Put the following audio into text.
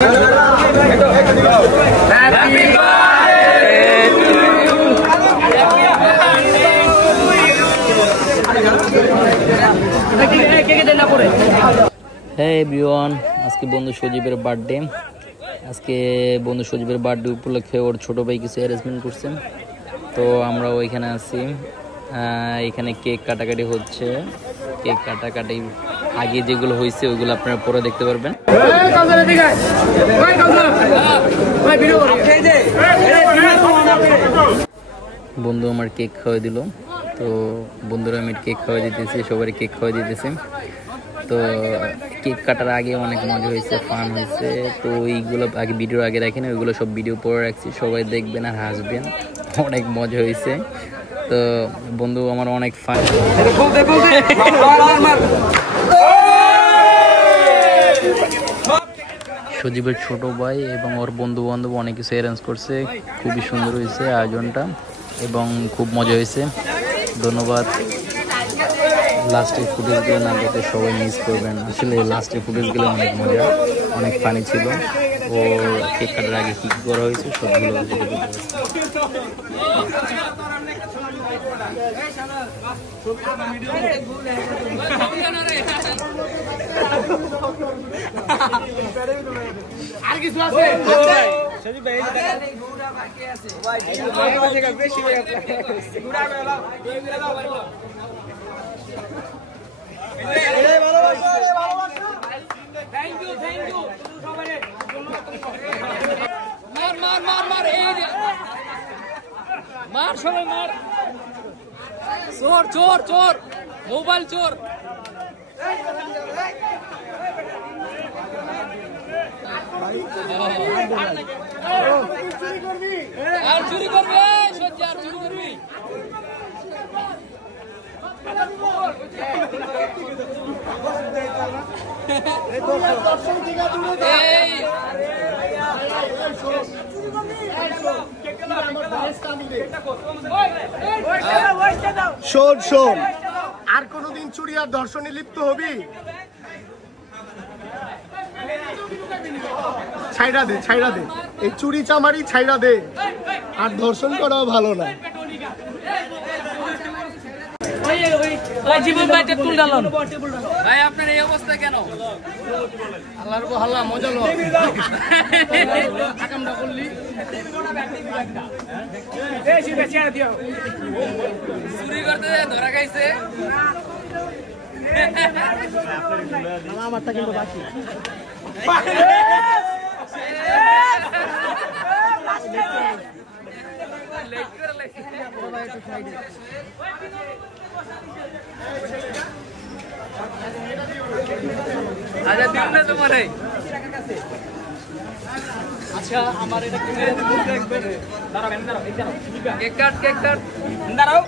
হ্যাঁ এভরিওয়ান, আজকে বন্ধু সজীবের বার্থডে। আজকে বন্ধু সজীবের বার্থডে উপলক্ষে ওর ছোট ভাই কিছু অ্যারেঞ্জমেন্ট করছেন, তো আমরা ওইখানে আছি। এখানে কেক কাটাকাটি হচ্ছে। কেক কাটাকাটি আগে যেগুলো হয়েছে ওইগুলো আপনারা পরে দেখতে পারবেন। বন্ধু আমার কেক খাওয়াই দিল, তো বন্ধুরা আমি কেক খাওয়াই দিতেছি, সবারই কেক খাওয়াই দিতেছি। তো কেক কাটার আগে অনেক মজা হয়েছে, ফান হয়েছে। তো ওইগুলো আগে ভিডিও আগে রাখি না, ওইগুলো সব ভিডিও পরে রাখছি, সবাই দেখবেন আর হাসবেন। অনেক মজা হয়েছে। তো বন্ধু আমার অনেক ফান। সজীবের ছোট ভাই এবং ওর বন্ধু বান্ধব অনেক কিছু অ্যারেঞ্জ করছে, খুবই সুন্দর হয়েছে আয়োজনটা এবং খুব মজা হয়েছে। ধন্যবাদ। লাস্টের ফুটেজগুলো না দেখে সবাই মিস করবেন, আসলে লাস্টের ফুটেজগুলো অনেক মজা, অনেক ফানি ছিল। ও কেক কাটার আগে কী করা হয়েছে সবগুলো আর কিছু আছে থ্যাংক ইউ মার এই মার সবাই মার। চোর চোর চোর, মোবাইল চোর। আর চুরি করবে, সত্যি আর চুরি করবি। শোন শোন, আর কোনদিন চুরি আর ধর্ষণে লিপ্ত হবি? ছাইড়া দে, ছাইড়া দে, এই চুরি চামারি ছাইড়া দে, আর ধর্ষণ করাও ভালো না। ভাই আপনার এই অবস্থা কেন? আল্লাহর হাল্লা মজা লো আকামটা করলি চুরি করতে ধরা খাইছে। আমারটা কিন্তু বাকি। আচ্ছা দিন না তোমার। আচ্ছা আমার এটা কেক কাট, কেক কাট, দাঁড়াও।